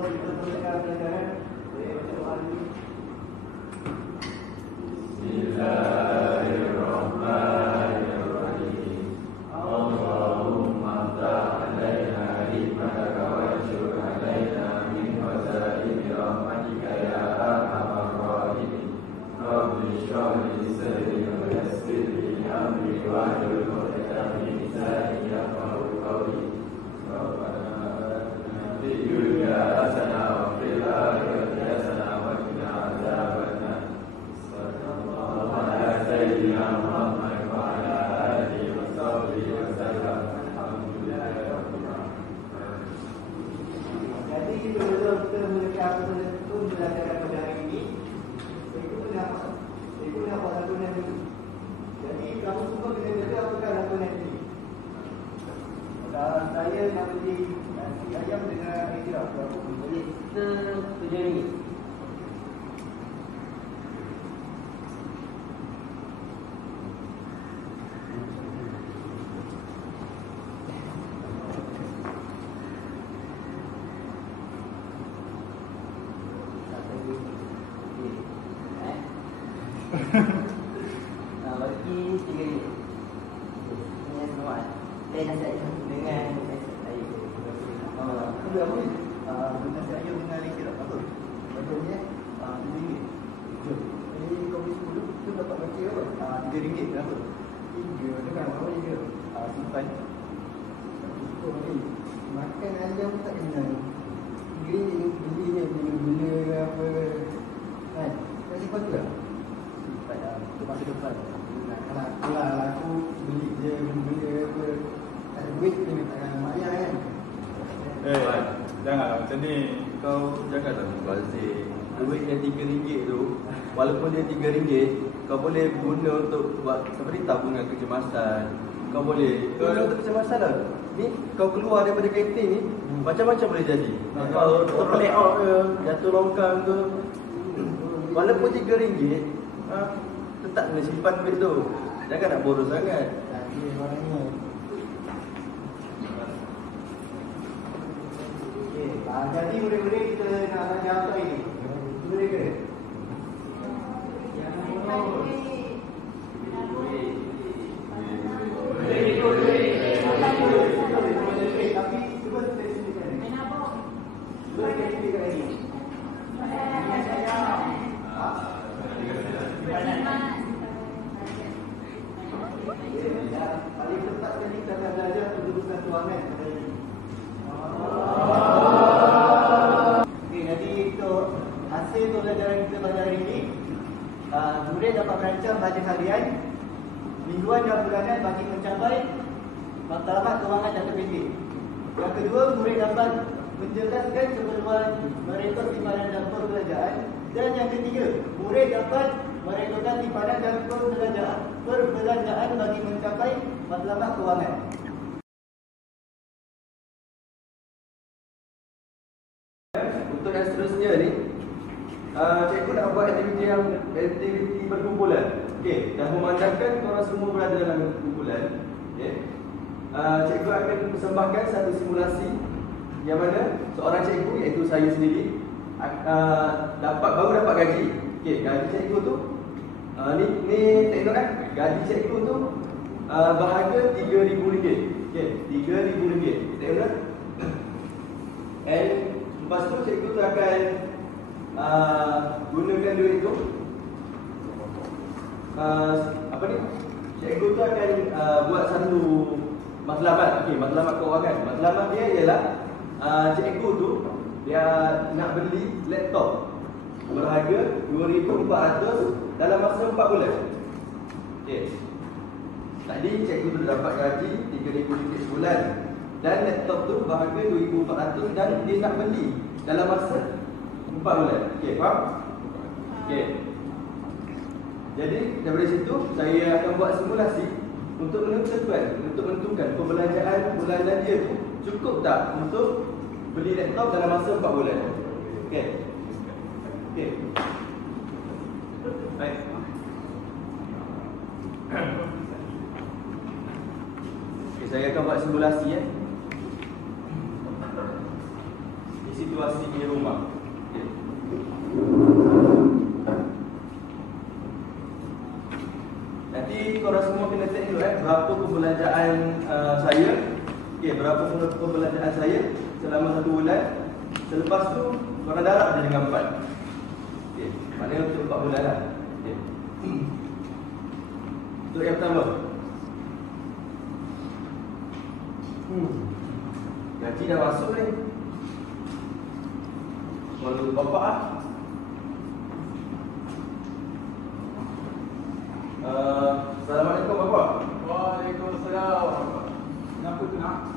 kita mulakan pelajaran. Boleh baca doa dulu. Bismillahirrahmanirrahim. Allahumma ftah alaina hikmataka wanshur alaina min khazaini rahmatika ya arhamar rahimin. Rabbi shrah li sadri wa yassir li amri wahlul 'uqdatam min lisani yafqahu qawli. Rabbana atina fid dunya hasanah wa fil akhirati hasanah wa qina adzabannar. Sallallahu ala sayyidina Muhammad wa ala alihi wa sahbihi wa sallam. Alhamdulillahi rabbil alamin. Jadi sebelum kita mulakan pelajaran pada hari ini, Cikgu nak buat lakonan dulu. Jadi kamu semua kena jaga apakah lakonan ini. Saya nak beli nasi ayam dengan hijrah. Berapa pun boleh. Kita RM7. Bagi RM3. Dengan semua nasi ayam dengan air. Boleh apa ni? Nasi ayam dengan lagi tak apa? Macamnya RM3. Jadi kau beli 10, tu dapat baca apa? RM3 berapa? 3 dengan apa je? Simpan. Cukup lagi. Makan ayam tak kena. RM3 beli gula apa? Kan? Tak simpan tu lah? Simpan lah. Untuk masa depan. Kalau aku beli je benda apa, tak ada duit kena takkan mak ayah kan. Janganlah macam ni. Kau janganlah mubazir. Duit yang RM3 tu, walaupun dia RM3, kau boleh guna untuk buat seperti tabungan kecemasan. Kau boleh guna untuk kecemasan lah. Ni kau keluar daripada kantin ni, macam-macam boleh jadi. Kau terpelek out ke, jatuh longkang ke, walaupun RM3, tetap kena simpan duit tu. Jangan nak boros sangat. Jadi murid-murid kita nak belajar apa ini? Boleh ke? Tapi cuba kita explainkan ni. Cuba kita explainkan ni. Paling tepat sekali kita akan belajar penjurusan kewangan hari ini. Okey, jadi untuk hasil pelajaran kita pada hari ini, murid dapat merancang bajet harian, mingguan dan bulanan bagi mencapai matlamat kewangan jangka pendek. Yang kedua, murid dapat menjelaskan keperluan merekod simpanan dan perbelanjaan. Dan yang ketiga, murid dapat merekodkan simpanan dan perbelanjaan bagi mencapai matlamat kewangan. Untuk yang seterusnya ni, cikgu nak buat aktiviti berkumpulan. Okey, dah memandangkan korang semua berada dalam kumpulan. Okey. Cikgu akan persembahkan satu simulasi yang mana seorang cikgu, iaitu saya sendiri, baru dapat gaji. Okey, gaji cikgu tu ni tengok kan, gaji cikgu tu berharga RM3,000. Okey, RM3,000. Tengok kan? And lepas tu cikgu tu akan gunakan duit tu, apa ni? Cikgu tu akan buat satu matlamat. Okey, matlamat kewangan. Matlamat dia ialah cikgu tu dia nak beli laptop berharga RM2,400 dalam masa 4 bulan. Okey. Tadi cikgu tu dapat gaji RM3,000 sebulan dan laptop tu berharga RM2,400 dan dia nak beli dalam masa 4 bulan. Okey, faham? Okey. Jadi daripada situ saya akan buat simulasi untuk menentukan perbelanjaan bulanan dia tu cukup tak untuk beli laptop dalam masa 4 bulan. Okey. Okey. Baik. Okey, saya akan buat simulasi ya. Di situ situasi di rumah. Okay. Nanti korang semua kena tengok berapa pembelanjaan saya. Okay, berapa pembelanjaan saya selama 1 bulan. Selepas tu korang darab je dengan 4. Okay, maknanya untuk 4 bulan lah. Okay. Untuk yang pertama, gaji dah masuk ni. Kalau bapak lah, Assalamualaikum bapak. Waalaikumsalam. Kenapa tu nak?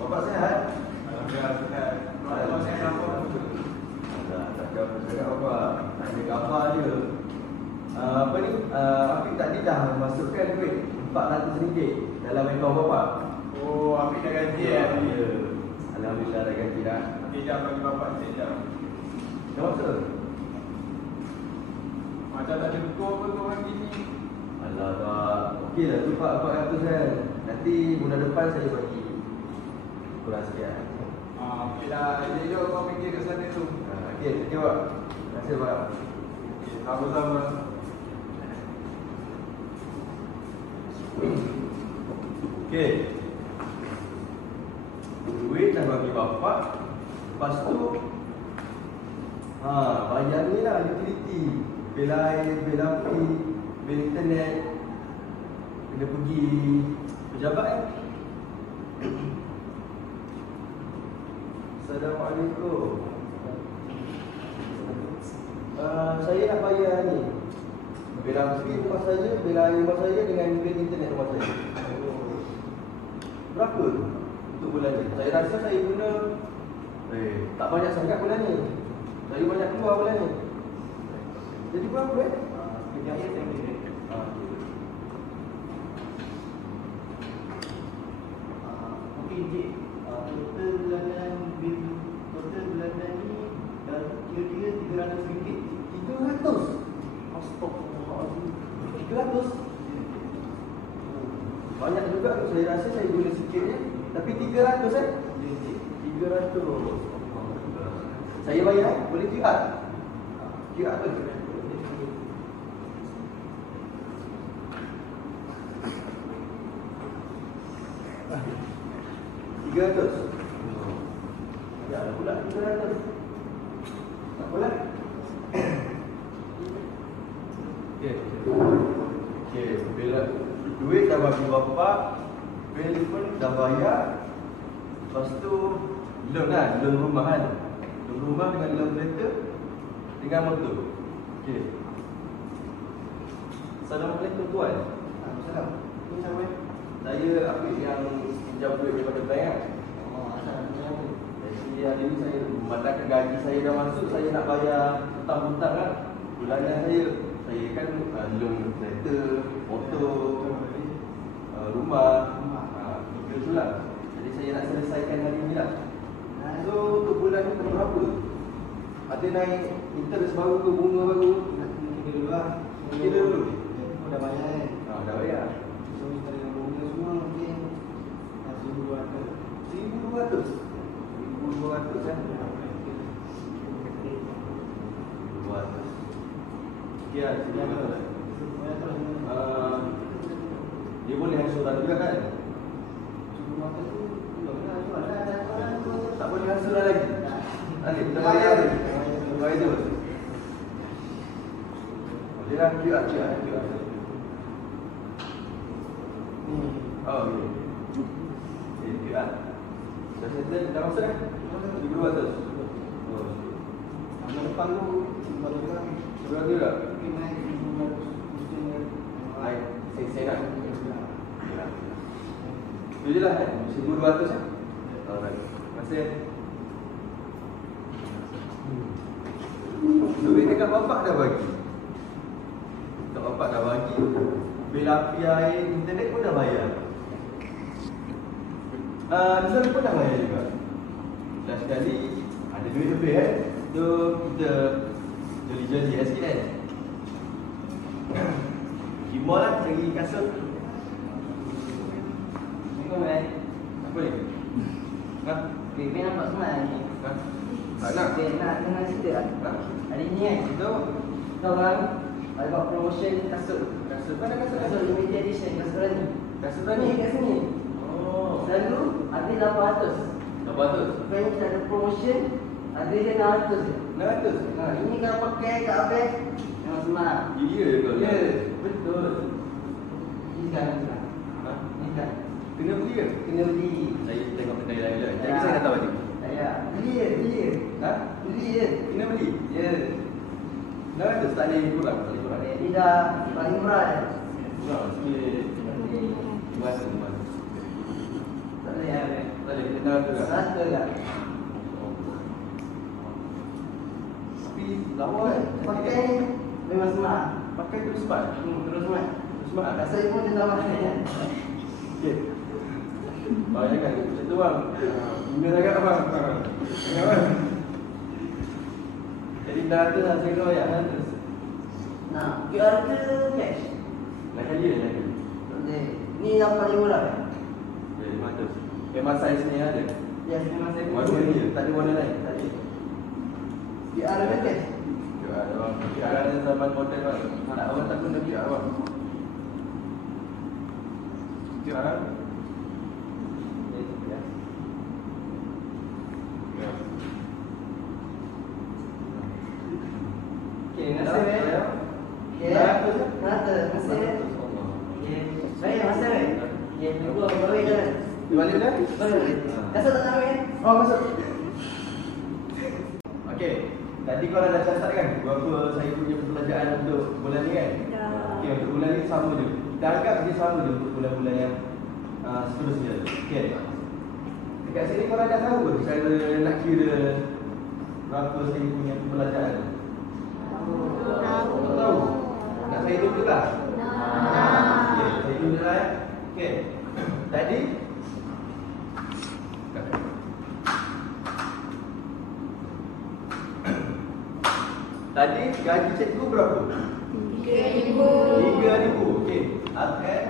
Bapak sihat? Alhamdulillah sihat. Kalau saya lapor tu. Tak jawab saya bapak. Tanya gambar je. Apa ni? Afiq tadi dah masukkan duit RM400 dalam akaun bapak. Oh, Afiq dah gaji Ya. Alhamdulillah dah gaji dah. Sekejap bagi bapak sekejap. Dah masuk? Macam tak ada betul pun korang gini. Alah tak. Okey lah tu Pak kan. Nanti bulan depan saya bagi kurang sikit. Okey dah. Jadi jom kau pergi ke sana tu. Okey, terima kasih Pak. Terima kasih Pak. Okey, sama-sama. Okey. Duit dah bagi bapak. Lepas tu bayar ni lah utility. Bil air, bil api, bil internet. Kena pergi pejabat Assalamualaikum. Saya nak bayar ni. Bil api rumah saya, bil air rumah saya dengan bil internet rumah saya. Berapa tu untuk bulan ni? Saya rasa saya guna tak banyak sangat bulan ni. Saya banyak keluar bulan ni. Jadi berapa Kejap saya tengok. Okey Encik, total bulanan bil total bulanan ni kira-kira RM300. 300. Astagfirullahaladzim. 300. Banyak juga tu. Saya rasa saya guna sikit je. Tapi 300 300. Saya bayar boleh QR. QR apa? $300. Ya, ada pula 300. Tak apalah. Okey, bila duit dah bagi bapak, bil pun dah bayar. Lepas tu loan lah, loan rumah kan. Loan rumah dengan loan kereta dengan motor. Okey. Assalamualaikum tuan. Salam. Ini siapa? Saya Afiq yang pinjam duit daripada bank kan. Assalamualaikum. Jadi hari ni saya memandangkan gaji saya dah masuk, saya nak bayar hutang-hutang kan. Bulanan saya kan loan kereta, motor, rumah, tiga tu lah. Jadi saya nak selesaikan hari ni lah. So untuk bulan ni berapa? Ada naik interest baru ke, bunga baru? Kita dulu lah. Kita dulu. Dah bayar kan? Dah bayar. So kita dengan bunga semua mungkin RM1,200. 1,200 kan? 200. Sekian, dia boleh hansuran juga kan? Tak boleh hansuran lagi? Nanti kita bayar tu. Kita bayar tu. Boleh lah, QR. Oh, ya. QR. Dah settle, dah masuk kan? 1,200. Oh, Nama depan tu baru juga. berapa tu tak? Mungkin naik RM1,200. Naik, sen-sen lah. Itu je lah kan? 1,200 lah. Alright. Terima kasih. Duit dekat bapak dah bagi. Dekat bapak dah bagi. Bil api, air, internet pun dah bayar. Loan pun dah bayar juga. Last kali ada duit lebih kan? Tu kita joli-joli sikit kan? Pergi mall lah cari kasut. Assalamualaikum. Apa ni? Ha? Bebek nampak senang ni. Ha? Tak nak. Okay, nak dengar cerita lah. Ha? Hari ni kan, Itu kita orang ada buat promotion kasut. kasut mana kasut? Kasut limited edition, kasut berani. Kasut Ni berani. kat sini. Oh. Selalu ada 800. Apa tu? Sekarang kita ada promotion, ada je 600 je. 900. Ha, ini kalau pakai kat abang, memang senang. Ya ke? Ya, betul. Ini sekarang senang. Ha? Ini sekarang. Kena beli ke? Kena beli. Saya tengok kedai lain lah. Jadi saya dah tahu tadi. Ya, beli je, beli je. Ha? Beli je. Kena beli. Ya. 900 tak boleh kurang, tak boleh kurang. Ini dah paling murah dah. Kurang sikit. Masa. Tak boleh ya, Abang. Tak boleh kita tahu juga. 100 lah. Tapi lawa kan? Pakai ni memang smart. Pakai terus smart. Terus smart. Smart. Rasa pun dia tambah ni. Okey. Jangan macam tu bang. Bina sangat abang. Jangan bang. Jadi dah ada lah saya kau yang ada. Nah, QR ke cash? Nak kali ya lagi. Boleh. Ni yang paling murah kan? Ya, 500. Memang saiz ni ada. Yes, memang saya Warna ni, tak ada warna lain. Tak ada. QR ke cash? QR bang. QR ada zaman modern bang. Tak orang tak guna QR bang. QR. Okay, terima kasih Mek. Okay, terima kasih. Okay, baik, terima kasih Mek. Okay, tunggu, balik je. Dia balik dah? Balik. Kasut tak nak Mek? Oh, masuk. Okey, tadi korang dah catat kan berapa saya punya perbelanjaan untuk bulan ni kan? Ya. Okey, untuk bulan ni sama je. Kita anggap dia sama je untuk bulan-bulan yang seterusnya. Okey. Dekat sini korang dah tahu ke cara nak kira berapa saya punya perbelanjaan? Tak tahu. Nak saya tunjuk tak? Okey, saya tunjuk lah. Okey. Tadi Tadi gaji cikgu berapa? 3,000. 3,000. Okey. Akan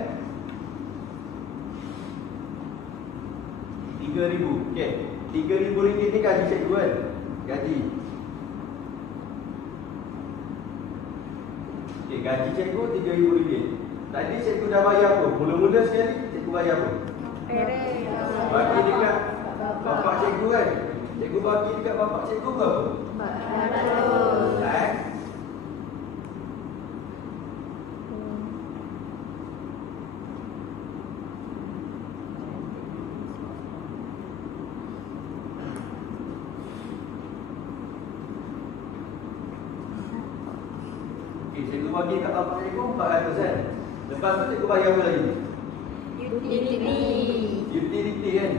3,000. Okey. 3,000 ringgit ni gaji cikgu kan? Gaji. Okey, gaji cikgu 3,000 ringgit. Tadi cikgu dah bayar apa? Mula-mula sekali cikgu bayar apa? Bagi dekat bapak cikgu kan? Cikgu bagi dekat bapak cikgu berapa? 400. Tak? Okey, cikgu bagi kat bapak cikgu 400 kan? Lepas tu cikgu bayar apa lagi? Utility. Utility kan?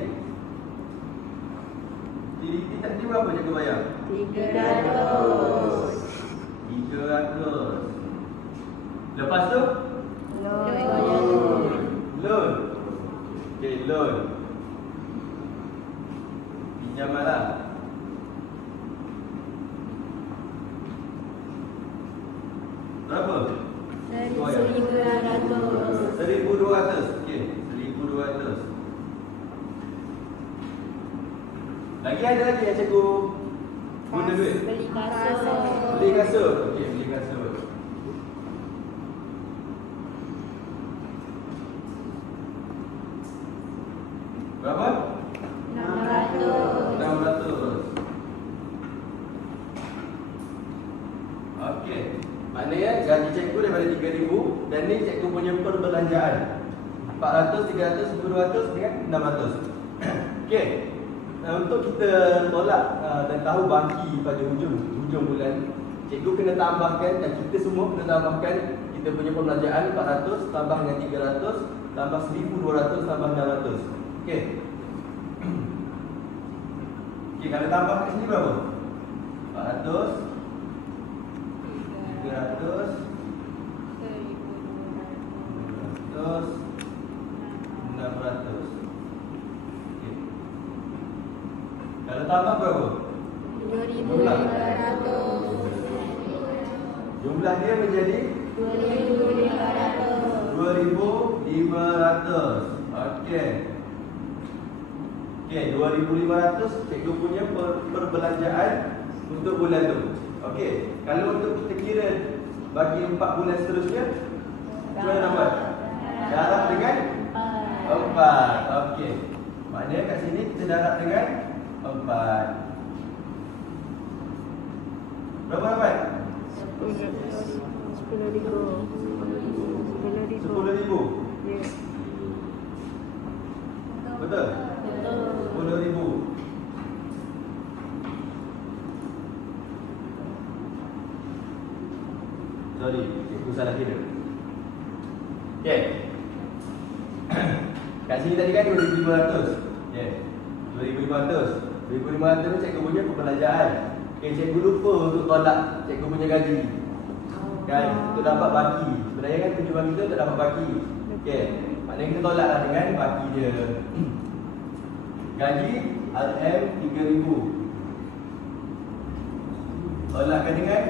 Utility tadi berapa cikgu bayar? 300. 300. Lepas tu? Loan. Loan. Okey, loan. Pinjaman lah. Berapa? 1,200. 1,200. Okey, 1,200. Lagi ada lagi yang cikgu guna duit? Beli kasut. Beli kasut. Okey, beli kasut. Berapa? 600. 600. Okey. Maknanya gaji cikgu daripada 3,000 dan ni cikgu punya perbelanjaan. 400, 300, 1,200 dengan 600. Okey. Untuk kita tolak dan tahu baki pada hujung bulan, cikgu kena tambahkan dan kita semua kena tambahkan kita punya perbelanjaan 400 tambah dengan 300 tambah 1,200 tambah 600. Okey. Okey, kalau tambah kat sini berapa? 400 300 600 Okey. Kalau tambah berapa? 2,500. Jumlah dia menjadi 2,500. 2,500. Okey. Okey, Okey, 2,500 cikgu punya perbelanjaan untuk bulan tu. Okey, kalau untuk kita kira bagi 4 bulan seterusnya, macam mana nak buat? Darab dengan 4. Okey. Maknanya kat sini kita darab dengan 4. Berapa dapat? 10,000. 10,000. Ya. Betul? 10,000. Sorry, cikgu salah kira. Okey. Kat sini tadi kan 2,500. Okey. 2,500. 2,500 ni cikgu punya perbelanjaan. Okey, cikgu lupa untuk tolak cikgu punya gaji. Kan, untuk dapat baki. Sebenarnya kan tujuan kita untuk dapat baki. Okey. Maknanya kita tolaklah dengan baki dia. Gaji RM 3,000. Tolakkan dengan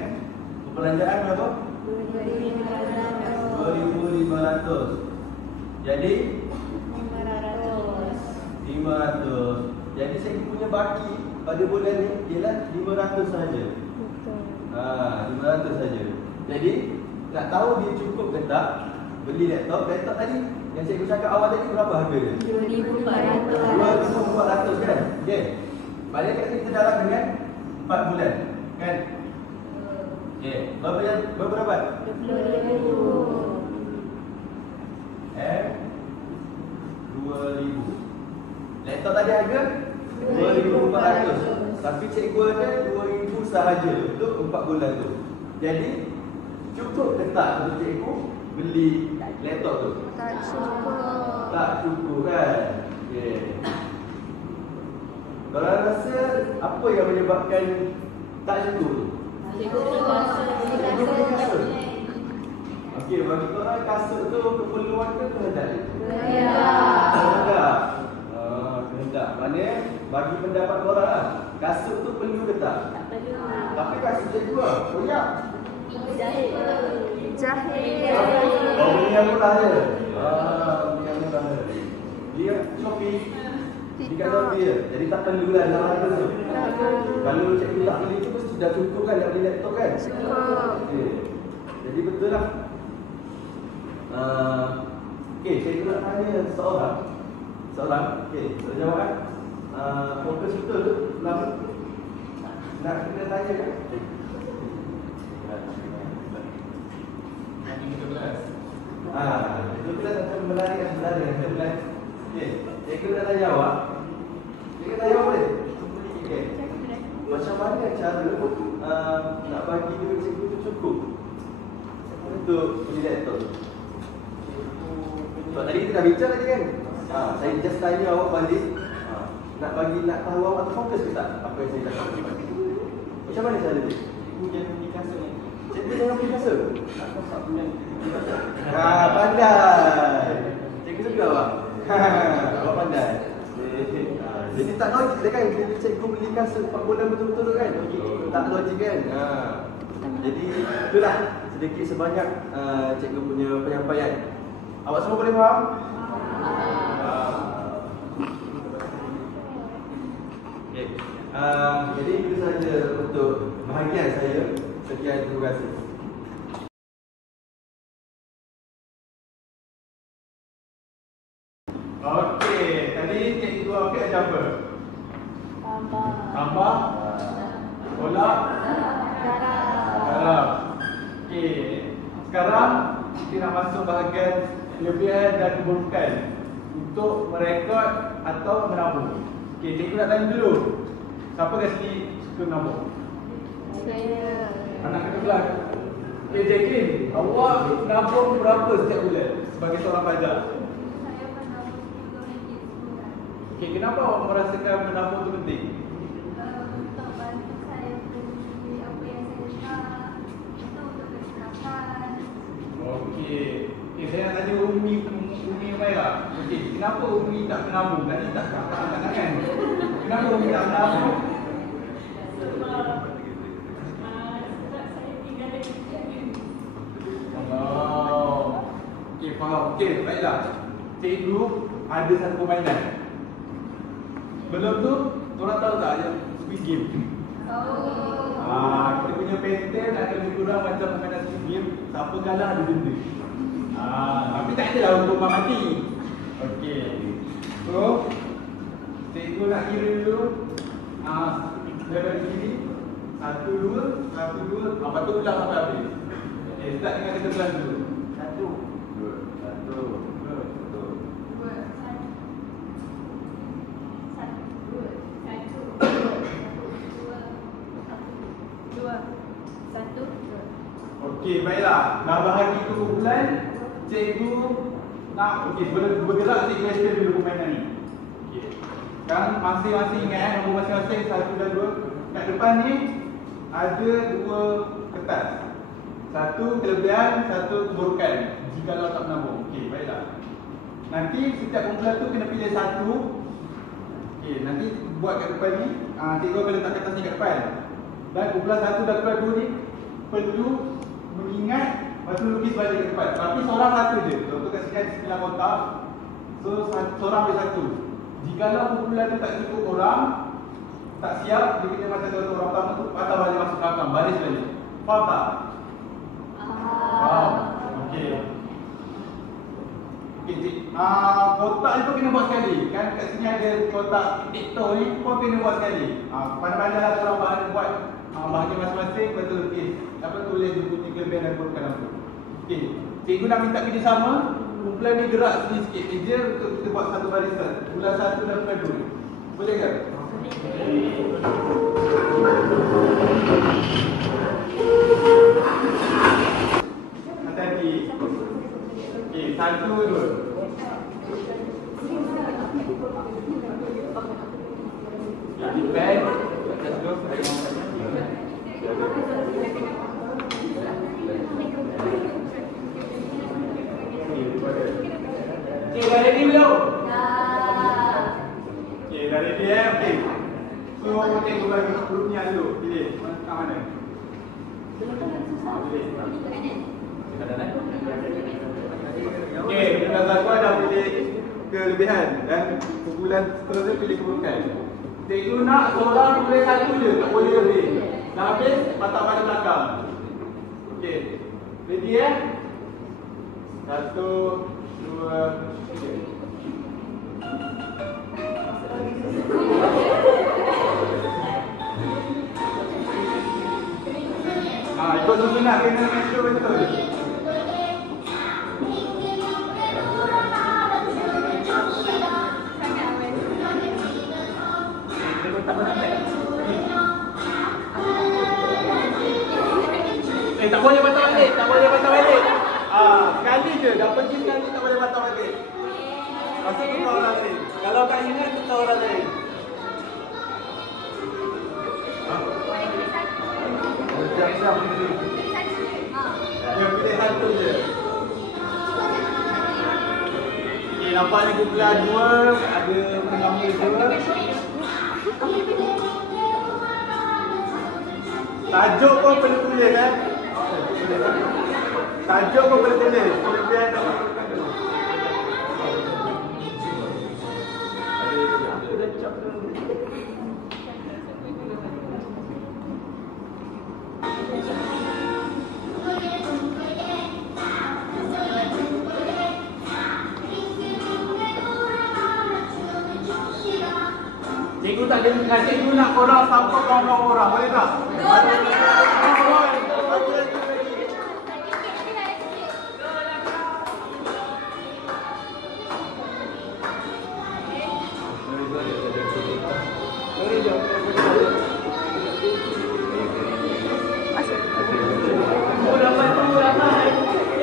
perbelanjaan berapa? 2,500. Jadi 500. Jadi saya punya baki pada bulan ni ialah 500 sahaja. Betul. 500 saja. Jadi nak tahu dia cukup ke tak, beli laptop tadi yang cikgu cakap awal tadi berapa harga dia? 2,400 kan? Okey. Maknanya kat sini kita darab dengan 4 bulan kan? Okey. Berapa dapat? 20,000. 2,000. Laptop tadi harga 2,400. Tapi cikgu ada 2,000 sahaja untuk 4 bulan tu. Jadi cukup ke tak untuk cikgu beli laptop tu? Tak cukup. Tak cukup kan? Okey. Korang rasa apa yang menyebabkan tak cukup tu? Cikgu beli kasut. Okey, bagi korang kasut tu keperluan ke kehendak? Kehendak. Kehendak. Maknanya bagi pendapat korang lah, kasut tu perlu ke tak? Tak perlu. Tapi kasut cikgu lah, koyak. Jahit. Oh, beli yang murah je. Beli yang murah je. Dia Shopee. Dekat Shopee je. Jadi tak perlulah dalam harga tu. Kalau cikgu tak beli tu mesti dah cukup kan nak beli laptop kan? Cukup. Okey. Jadi betul lah. Okey, cikgu nak tanya seorang. Okey, saya jawab kan? Fokus betul tu? Lama? Nak kena tanya kan? Itu kita akan menarik sebenarnya. Okey, cikgu nak tanya awak. Cikgu tanya awak boleh? Okey. Macam mana cara nak bagi duit cikgu tu cukup untuk beli laptop tu? Sebab tadi kita dah bincang tadi kan? Saya just tanya awak balik. Nak tahu awak tu fokus ke tak? Apa yang saya cakap tadi? Macam mana cara tu? Cikgu jangan beli kasut ni. Cikgu jangan beli kasut? Aku tak punya. Pandai. Cikgu suka awak? Awak pandai. Jadi tak logik dia kan? Bila cikgu beli kasut 4 bulan betul-betul tu kan? Tak logik kan? Jadi itulah sedikit sebanyak cikgu punya penyampaian. Awak semua boleh faham? Okay. Jadi itu sahaja untuk bahagian saya. Sekian, terima kasih. Okey, tadi cikgu Afiq ajar apa? Tambah? Tolak? Darab. Okey, sekarang kita nak masuk bahagian kelebihan dan keburukan untuk merekod atau menabung. Okey, cikgu nak tanya dulu. Siapa kat sini suka menabung? Saya. Anak kedua kelas. Okey, Jacqueline, awak menabung berapa setiap bulan sebagai seorang pelajar? Okey, kenapa awak merasakan menabung itu penting? Untuk bantu saya beli apa yang saya nak, itu untuk kesihatan. Okey. Okey, saya nak tanya Umi Umairah. Okey, kenapa Umi tak menabung? Tadi tak nak kan? Kenapa Umi tak menabung? Oh. Okey, faham. Okey, baiklah. Cikgu ada satu permainan. Sebelum tu, korang tahu tak yang Squid Game? Kita punya pattern akan lebih kurang macam permainan Squid Game. Siapa kalah ada denda. Tapi tak adalah hukuman mati. Okey. So, cikgu nak kira dulu. Daripada sini 1, 2, 1, 2. Lepas tu ulang sampai habis. Okey, start dengan keterangan dulu. 1, 2, 1. Okey, baiklah. Dah bahagi kumpulan, cikgu nak sebelum bergerak cikgu explain dulu permainan ni. Okey. Sekarang masing-masing ingat nombor masing-masing 1 dan 2. Kat depan ni ada 2 kertas. 1 kelebihan, 1 keburukan jikalau tak menambung. Okey, baiklah. Nanti setiap kumpulan tu kena pilih 1. Okey, nanti buat kat depan ni, cikgu akan letak kertas ni kat depan. Dan kumpulan 1 dan kumpulan 2 ni perlu mengingat, lepas tu lukis balik ke depan. Tapi seorang satu je. Contoh kat sini ada 9 kotak. So seorang ambil 1. Jikalau kumpulan tu tak cukup orang, tak siap, dia kena macam contoh orang pertama tu patah balik masuk belakang, baris balik. Faham tak? Faham? Okey. Okey, kotak ni pun kena buat sekali. Kan kat sini ada kotak diktor ni pun kena buat sekali. Pandai-pandai lah korang buat bahagian masing-masing, betul lukis. Apa tulis bunyi kelebihan dan keburukan apa. Okey, cikgu nak minta kerjasama. Kumpulan ni gerak sini sikit meja untuk kita buat satu barisan. Kumpulan 1 dan kumpulan 2. Boleh ke? Hati-hati. Okey, 1, 2. Okey, back. Let's go. Okay, dah ready belum? Okay, dah ready okay. So, cikgu bagi grupnya dulu. Pilih, kat mana? Pilih. Okay, kumpulan Zakwan dah pilih kelebihan dan kumpulan seterusnya pilih keburukan. Cikgu nak seorang boleh 1 je, tak boleh lebih. Dah habis, patah pada belakang. Okay, ready 1, 2, 3. Ikut susunan kena make sure betul. Tak boleh patah balik, tak boleh patah balik. Sekali je, dah pergi sekali tak boleh patah balik. Masa tukar orang lain. Kalau tak ingat, tukar orang lain. Siap-siap pilih. Ya, pilih 1 je. Okay, nampak ni kumpulan 2, ada pengambil 2. Tajuk pun perlu tulis Tajuk pun perlu tulis. Kelebihan tak perlu. Cikgu tak dengar, cikgu nak korang sampai kawan-kawan orang, boleh tak?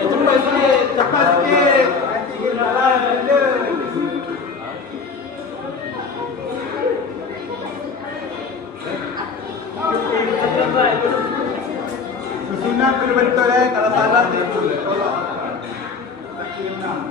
Cepat sikit, cepat sikit. Nanti kita jalan benda. Susunan kena betul kalau salah dia betul. Tolak. Tak kira menang.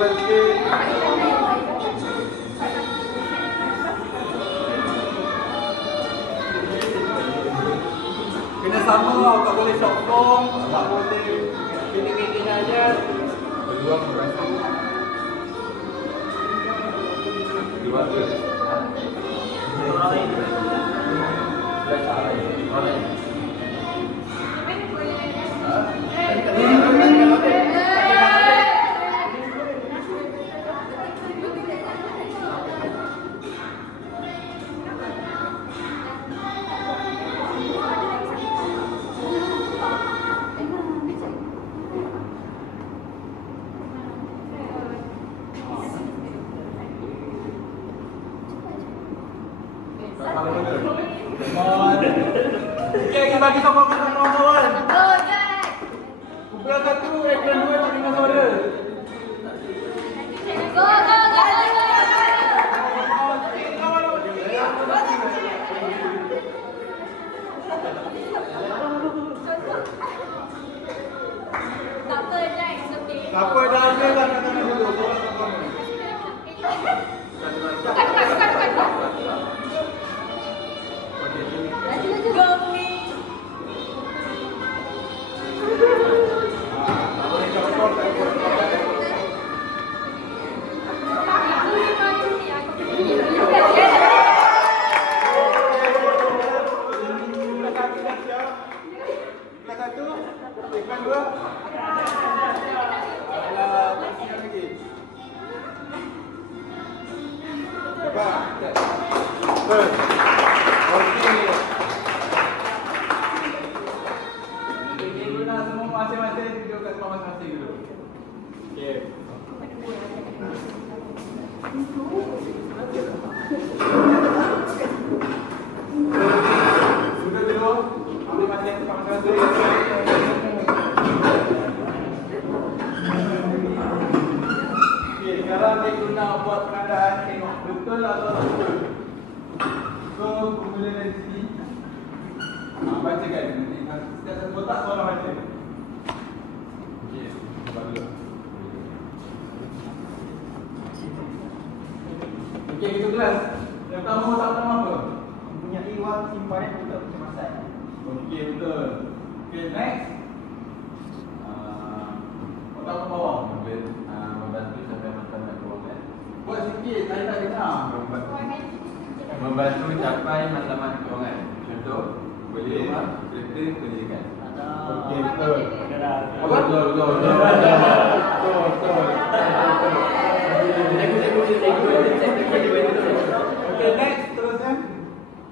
cepat sikit. Kena sama tau, tak boleh short form, tak boleh pendek-pendek ayat. Peluang berasa. Dua ke? Orang lain. Orang lain. Okey, bagi sama kawan-kawan. Kumpulan 1, ekran 2 tak dengar suara. Tak apa, dah ada lah kat sana dulu. Sekarang dia guna buat penandaan tengok betul atau tak betul. So, bermula dari sini. Baca kan? Setiap satu kotak seorang baca. Okey, buat dulu. Okey, kita kelas. Yang pertama tak pertama apa? Mempunyai wang simpanan untuk kecemasan. Okey, betul. Okey, next. Kotak ke bawah. Membantu sampai matlamat kewangan. Buat sikit, saya tak dengar. Membantu capai matlamat kewangan. Contoh, boleh rumah, kereta, pendidikan. Okey, betul. Apa? Betul. Okey, next, terusnya.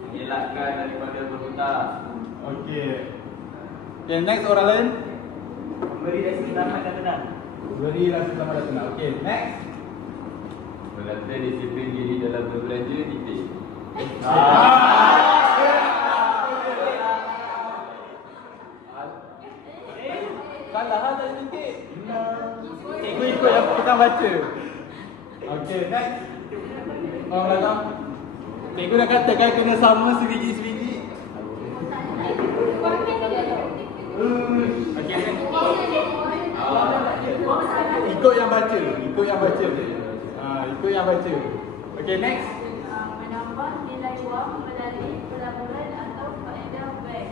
Mengelakkan daripada berhutang. Okey. Okey, next orang lain. Memberi rasa selamat dan tenang. Beri rasa selamat dan tenang. Okey, next. Berlatih disiplin diri dalam berbelanja, titik. Salah lah tadi titik. Cikgu ikut yang kita baca. Okey, next. Orang belakang. Cikgu dah katakan kena sama sebiji-sebiji. Okey, next. Ikut yang baca. Ikut yang baca. Okey, next. Menambah nilai wang melalui pelaburan atau faedah bank.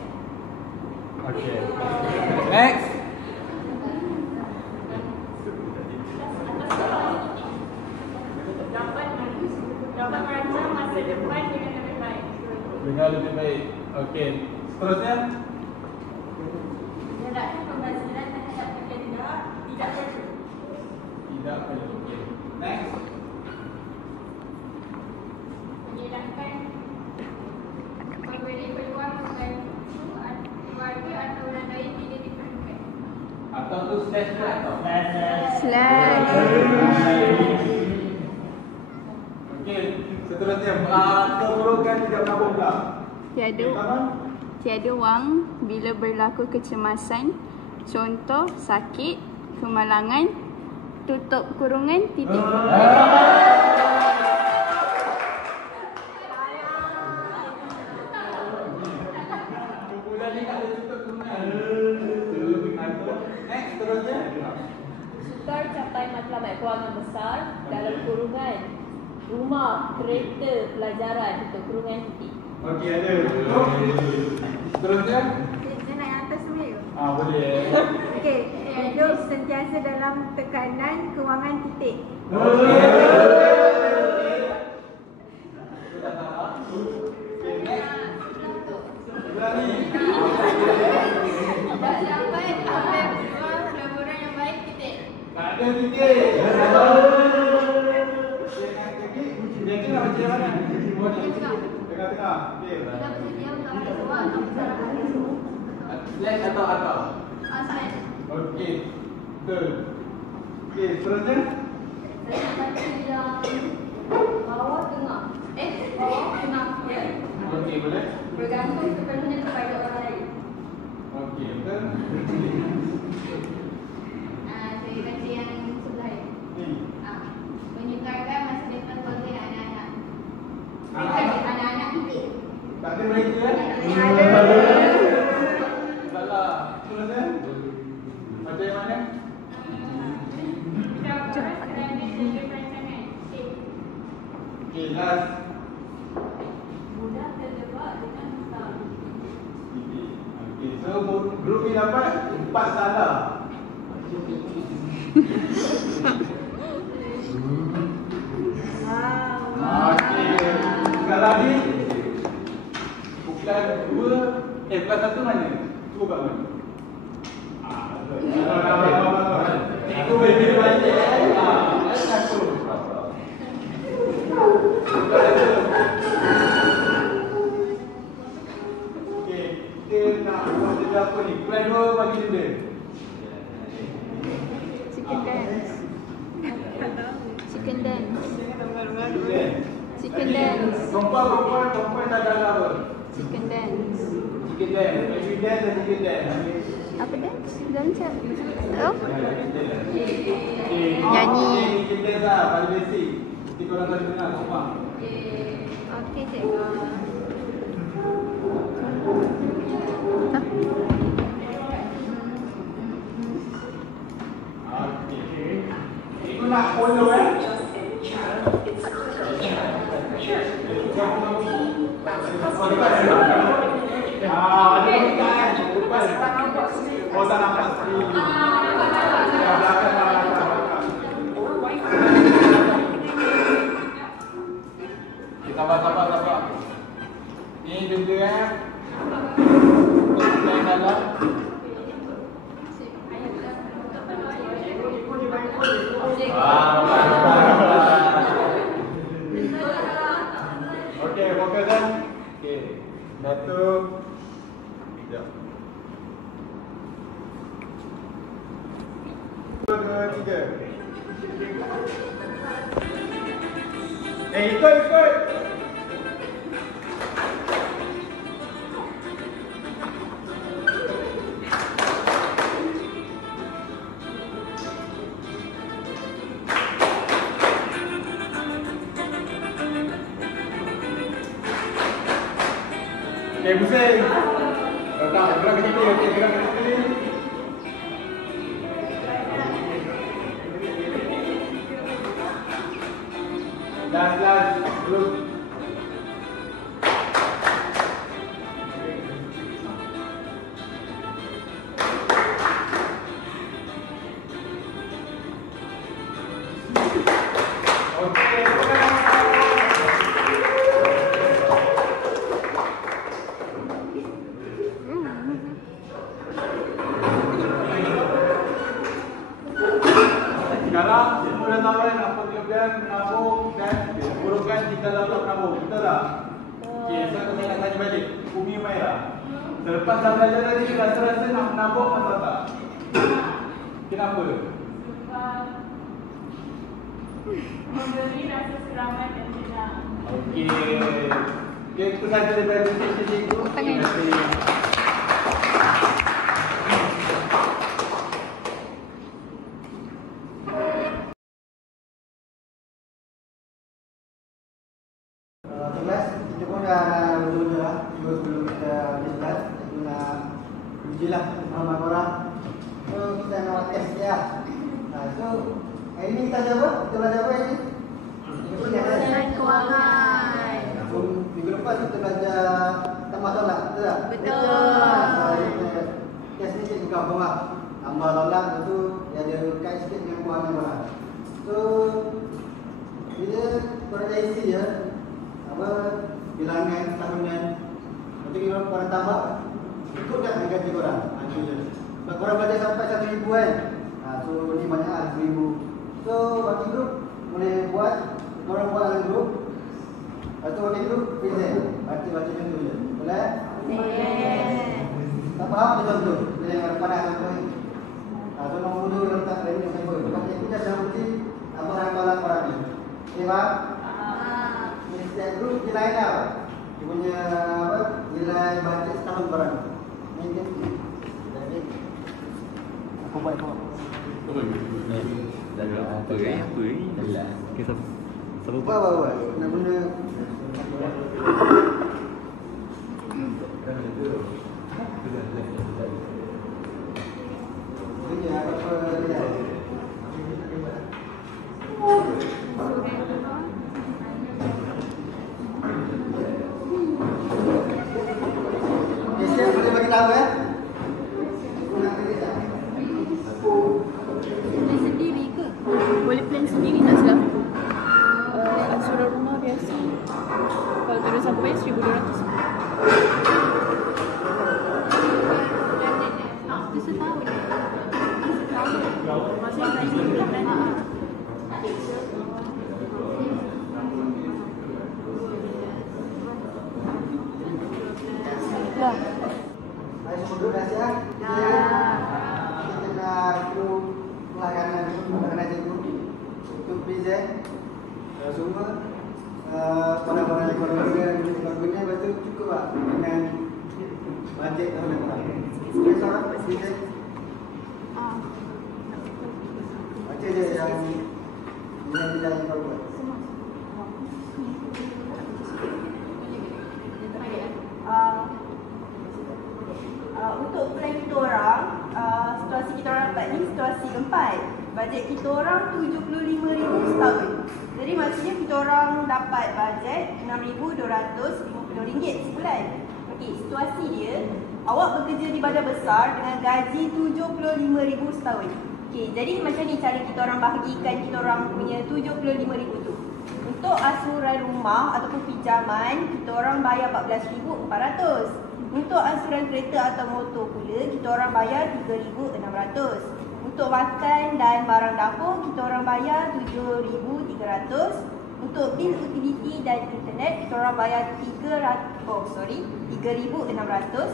Okey. Next. Dapat merancang masa depan dengan lebih baik. Dengan lebih baik. Okey. Seterusnya. Menyerahkan pembelajaran terhadap kerja tidak perlu. Tidak perlu. Okey. Next. Menghilangkan memberi peluang membantu keluarga atau orang lain tidak diperlukan. Atau tu slash ke atau? Slash. Okey. Seterusnya. Keburukan tidak menabung pula. Tiada wang bila berlaku kecemasan. Contoh sakit, kemalangan, tutup kurungan, titik. Kumpulan ni tak ada tutup kurungan. Next, seterusnya. Sukar capai matlamat kewangan. ruangan besar dalam kurungan rumah, kereta, pelajaran, tutup kurungan titik. Okey, ada. Seterusnya. Dia nak yang atas dulu ya? Boleh. Okey, hidup sentiasa dalam tekanan kewangan titik. Dapat apa yang beruang pelaburan yang baik titik. Tak ada titik. Dia kena macam mana? Tengah-tengah. Okey. Kita bersedia untuk ambil sebuah atau bersarahan. Slash atau atau? Asal. Okey. Betul. Okey, seterusnya. Saya baca yang bawah tengah. Bawah tengah. Ya. Okey, boleh. Bergantung sepenuhnya kepada orang lain. Okey, betul. Saya baca yang sebelah ini. Ni. Menyegarkan masa depan keluarga dan anak-anak. Anak-anak titik. Tak ada mereka kan? Ada. Salah. Seterusnya. Baca yang mana? Okey, last. Mudah terjebak dengan hutang. Okey, so grup ni dapat 4 salah. Okey. Sekali lagi. Bukan 2, bukan 1 mana? 2 kat mana? Cikgu bagi balik. Satu. Okey, kita nak buat kerja apa ni? Plan 2 bagi dia. Chicken dance. Chicken dance. Chicken dance. Perempuan tak ada apa? Chicken dance. Chicken dance. Chicken dance dan chicken dance. Apa dance? Dance apa? Oh, Okay. Nyanyi. Chicken dance lah, paling basic. Mesti korang tak dengar kat rumah. Okey, cikgu. Okay. Cikgu nak follow Oh, tak nampak sekali. Belakang. Sabar. Ni benda untuk yang dalam. Okey, fokus kan? Okey. 1 2 3. Ikut. Okey, pusing. Gerak ke tepi. Okey, gerak ke tepi. Last. Belum. Sekarang semua dah tahu kan apa kelebihan menabung dan keburukan jika dapat menabung. Betul tak? Okey, sekarang saya nak tanya balik. Umi Umairah. Selepas dah belajar tadi, rasa-rasa nak menabung atau tak? Kenapa? Sebab memberi rasa selamat dan senang. Okey. Okey, itu saja daripada sesi cikgu. Terima kasih. Kelas kita pun dah berjumpa lah. Sebelum kita start, kita nak uji lah sama korang. So kita nak test dia. So hari ni kita belajar apa? Kita belajar apa ini? Penyelesaian kewangan. Minggu lepas kita belajar tambah tolak, betul tak? Betul. Kes ni cikgu kampung lah. Tambah tolak tu dia ada kait sikit dengan kewangan orang. So bila korang dah isi ya, apa bilangan tahunan, nanti kita korang tambah, ikut tak dengan gaji korang? Itu je. Sebab korang belajar sampai 1,000 kan? So ni banyak lah 1,000. So bagi grup boleh buat, korang buat dalam grup. Lepas tu bagi grup present. Baca macam tu je. Boleh? Tak faham ada contoh? Bila yang pandai contoh ni. So nombor dulu yang letak dari nombor nombor. Lepas tu kita jangan berhenti tambah hafalan korang ni. Okay faham? Setiap grup nilai dah. Dia punya apa? Nilai bajet setahun korang. Ni dia. Aku buat apa? Apa ni? Buat. Nak guna. Ini apa dia? Siap boleh bagi tahu ya? Plan sendiri ke? Boleh plan sendiri tak silap aku? Ansuran rumah biasa. Kalau terus sampai 1,200. Itu setahun. Maksudnya gaji tak plan. Dah. Mari semua duduk dah siap. Kita nak group pelakanan cikgu untuk present semua barang-barang yang korang guna, lepas tu cukup tak dengan bajet tahunan korang. Okey, seorang present. Baca je yang nilai-nilai yang korang buat. Untuk plan kita orang, situasi kita orang dapat ni situasi 4. Bajet kita orang 75,000 setahun. Jadi maksudnya kita orang dapat bajet RM6,250 sebulan. Okey, situasi dia, awak bekerja di badan besar dengan gaji RM75,000 setahun. Okey, jadi macam ni cara kita orang bahagikan kita orang punya RM75,000 tu. Untuk asuran rumah ataupun pinjaman, kita orang bayar RM14,400. Untuk asuran kereta atau motor pula, kita orang bayar RM3,600. Untuk makan dan barang dapur, kita orang bayar RM7,300. Untuk bil utiliti dan internet, kita orang bayar RM3,600.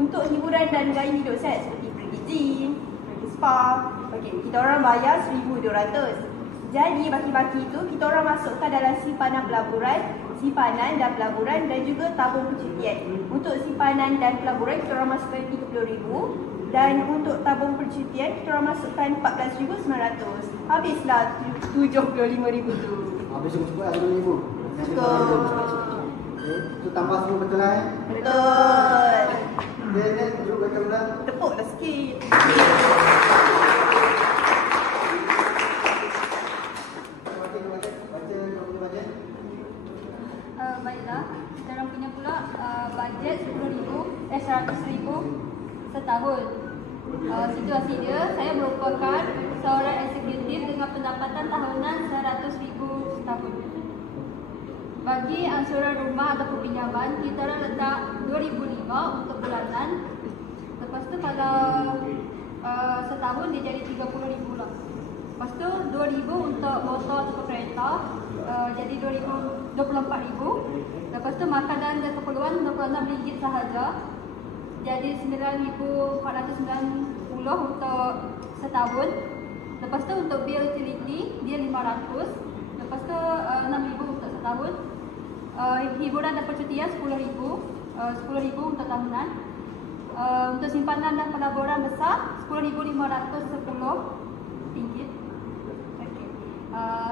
Untuk hiburan dan gaya hidup sihat seperti pergi gym, pergi spa, kita orang bayar RM1,200. Jadi baki-baki itu kita orang masukkan dalam simpanan pelaburan, simpanan dan pelaburan dan juga tabung percutian. Untuk simpanan dan pelaburan kita orang masukkan RM30,000 dan untuk tabung percutian kita orang masukkan RM14,900. Habislah RM75,000 tu. Habis cukup lah RM5,000. Cukup. Itu tambah semua betul lah. Betul. Dia duduk baca pula. Tepuklah sikit. Baiklah, kita orang punya pula bajet RM100,000 setahun. Situasi dia, saya merupakan seorang eksekutif dengan pendapatan tahunan RM100,000 setahun. Bagi ansuran rumah atau pinjaman, kita orang letak RM2,500 untuk bulanan. Lepas tu kalau setahun dia jadi RM30,000 lah. Lepas tu RM2,000 untuk motor atau kereta, jadi RM24,000. Lepas tu makanan dan keperluan RM26 sahaja, jadi RM9,490 untuk setahun. Lepas tu untuk bil utility dia RM500. Lepas tu RM6,000 untuk setahun. Hiburan dan percutian RM10,000, RM10,000 untuk tahunan. Untuk simpanan dan pelaburan besar RM10,510.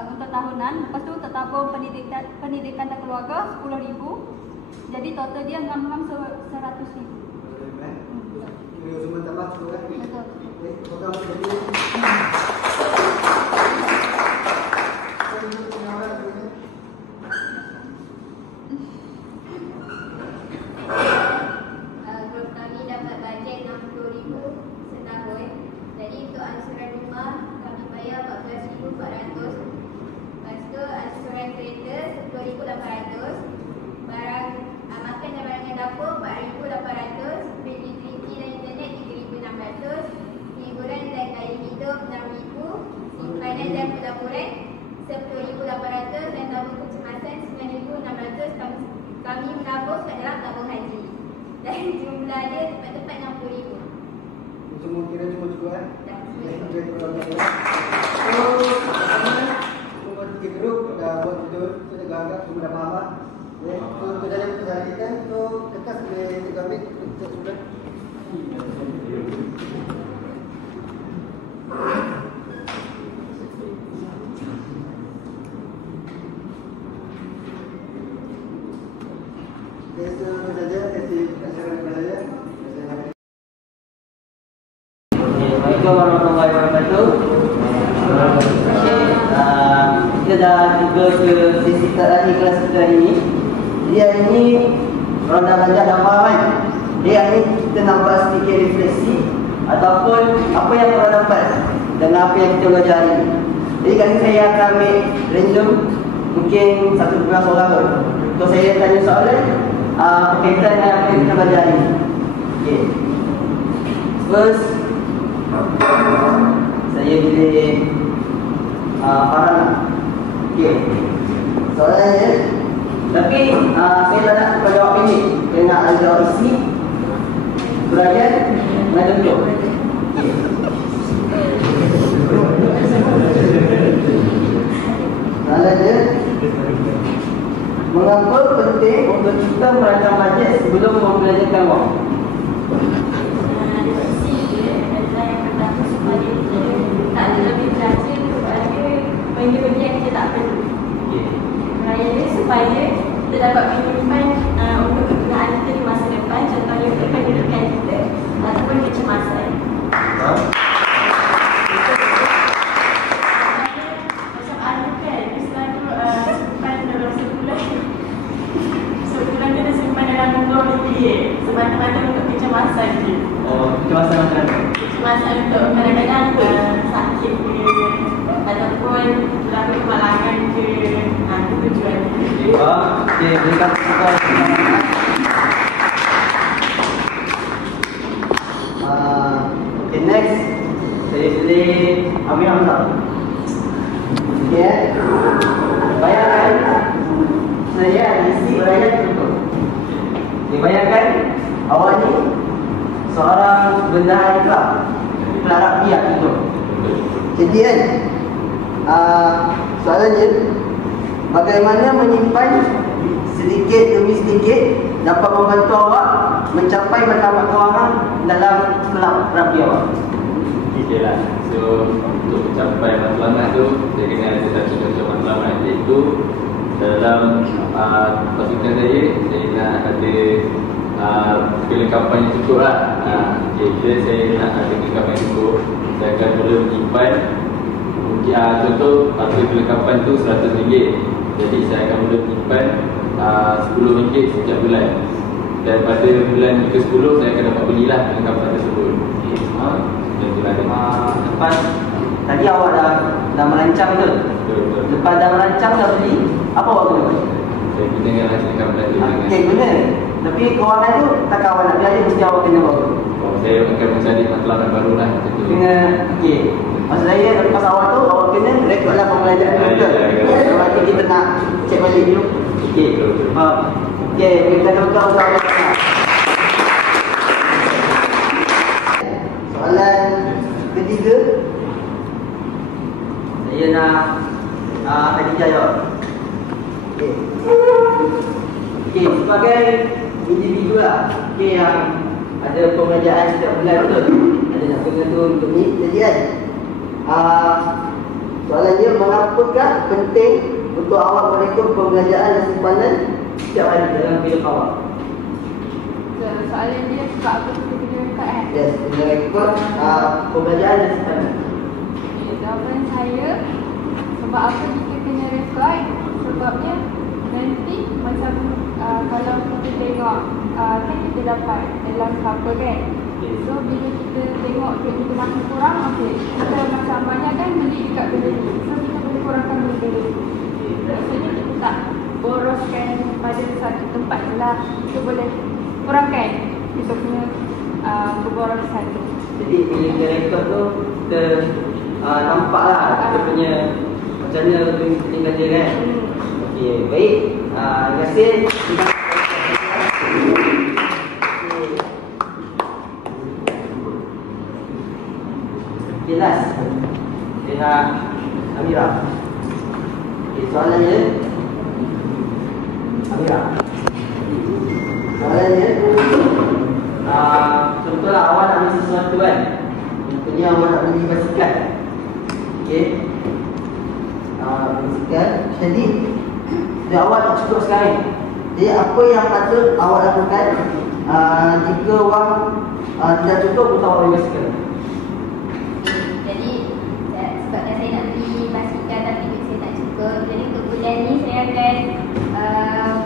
Untuk tahunan. Lepas tu untuk tabung pendidikan dan keluarga RM10,000. Jadi total dia ngam-ngam RM100,000. Semua tambah cukup kan? Betul. Okey, total jadi Okey, so semua 3 grup dah buat betul. So dah agak semua dah faham lah. Okay. So kerjaan kita hari kan, so kertas boleh kita ambil untuk sebelah. Okay, so itu saja. Terima kasih kepada saya. Assalamualaikum warahmatullahi wabarakatuh. Kita dah tiba ke sesi terakhir kelas kita hari ini. Jadi hari ini ronda belajar gambar kan. Jadi hari ini kita nampak sedikit refleksi ataupun apa yang korang dapat dengan apa yang kita belajar hari ini. Jadi kali ini saya akan ambil random, mungkin 1-2 orang pun. So saya tanya soalan berkaitan dengan apa yang kita belajar hari ini. Okay. First, saya pilih Farhana. Okey. Soalannya, tapi saya tak nak kau jawab ini dengan jawab isi berajan dengan contoh. Okey. Soalannya, mengapa penting untuk kita merancang bajet sebelum membelanjakan wang? Tak ada lebih belanja kepada benda-benda yang kita tak perlu. Raya supaya kita dapat menyimpan untuk kegunaan kita di masa depan, contohnya untuk kehidupan kita ataupun kecemasan. Macam anu kan, selalu simpan dalam sebulan. Sebulan kita simpan dalam RM20 semata-mata untuk kecemasan je. Oh, kecemasan macam mana? Kecemasan untuk kadang-kadang sakit ke ataupun berlaku kemalangan ke, itu tujuan. Okey, terima kasih. Okay, next saya pilih Amir Hamzah. Okey, bayangkan saya isi berajan contoh. Bayangkan awak ni seorang bendahara kelab rakyat itu. Jadi kan, soalannya, bagaimana menyimpan sedikit demi sedikit dapat membantu awak mencapai matlamat kewangan dalam kelab rapi awak? Okey lah. So untuk mencapai matlamat tu, saya kena ada satu contoh matlamat, iaitu dalam pasukan saya nak ada kelengkapan yang cukup lah. Okay, bila saya nak ada kelengkapan yang cukup, saya akan mula menyimpan contoh harga kelengkapan tu RM100. Jadi saya akan mula menyimpan RM10 setiap bulan. Dan pada bulan ke-10 saya akan dapat belilah kelengkapan tersebut. Lepas tadi awak dah merancang tu. Betul. Lepas dah merancang dah beli, apa awak guna? Saya gunakan kelengkapan tu. Okey, guna. Tapi kewangan tu tak kawan nak belajar, mesti awak kena buat. Saya akan mencari matlamat baru lah. Kena, okey. Maksud saya, lepas awal tu, awak kena rekodlah pembelajaran tu, betul? Sebab nanti kita nak cek balik dulu. Okey. Okey, kita buka soalan. Soalan ketiga, saya nak Khadijah jawab. Okey. Okey, sebagai individu lah, okey, yang ada pembelajaran setiap bulan, betul? Ada nak kena tu untuk ni, jadi kan? Soalannya, mengapakah penting untuk awak merekod pembelajaran dan simpanan setiap hari dalam hidup awak? Soalan dia sebab apa kita kena rekod kan? Yes, kena rekod pembelajaran dan simpanan. Okay, jawapan saya, sebab apa kita kena rekod? Sebabnya nanti macam kalau kita tengok kan kita dapat dalam cover kan. So bila kita tengok duit kita makin kurang, okey, kita macam banyak kan beli dekat benda ni. So kita boleh kurangkan benda ni. Maksudnya kita tak boroskan pada satu tempat je lah. Kita boleh kurangkan kita punya keborosan tu. Jadi bila kita rekod tu, kita nampaklah kita punya macam mana kita tinggal dia kan. Okey, baik. Terima kasih. Okay, last. Pihak Amira. Okey, soalannya Amira. Soalannya contohlah awak nak beli sesuatu kan. Contohnya awak nak beli basikal. Okey. Basikal. Jadi awak tak cukup sekarang. Jadi apa yang patut awak lakukan jika wang tidak cukup untuk awak beli basikal? Jadi sebabkan saya nak beli basikal tapi duit saya tak cukup, jadi untuk bulan ni saya akan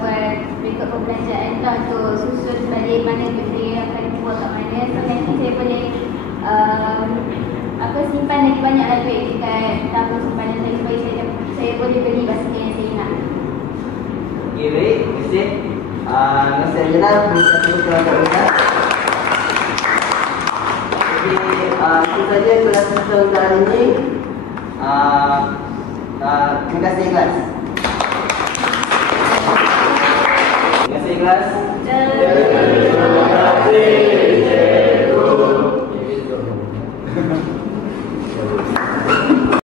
buat rekod perbelanjaan lah untuk susun balik mana duit saya akan buat kat mana. So nanti saya boleh simpan lagi banyak lah duit dekat tabung simpanan saya supaya saya boleh beli basikal yang saya nak. Okey, baik. Terima kasih. Terima kasih Anjana. Terima kasih kerana kita. Jadi, itu saja kelas kita untuk hari ini. Terima kasih kelas. Terima kasih kelas.